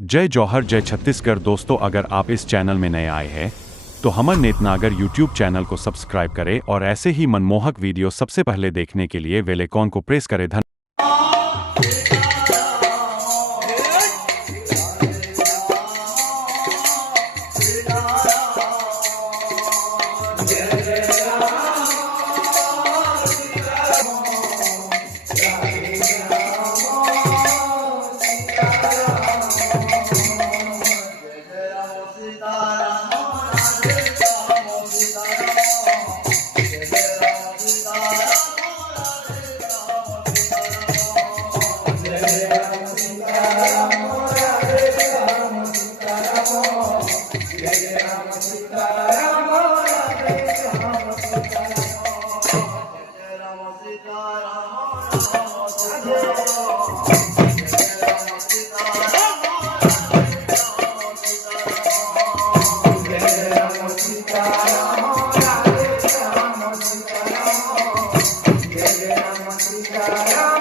जय जौहर जय छत्तीसगढ़। दोस्तों, अगर आप इस चैनल में नए आए हैं तो हमर नेतनागर यूट्यूब चैनल को सब्सक्राइब करें और ऐसे ही मनमोहक वीडियो सबसे पहले देखने के लिए बेल आइकॉन को प्रेस करें। धन्यवाद। Sitaram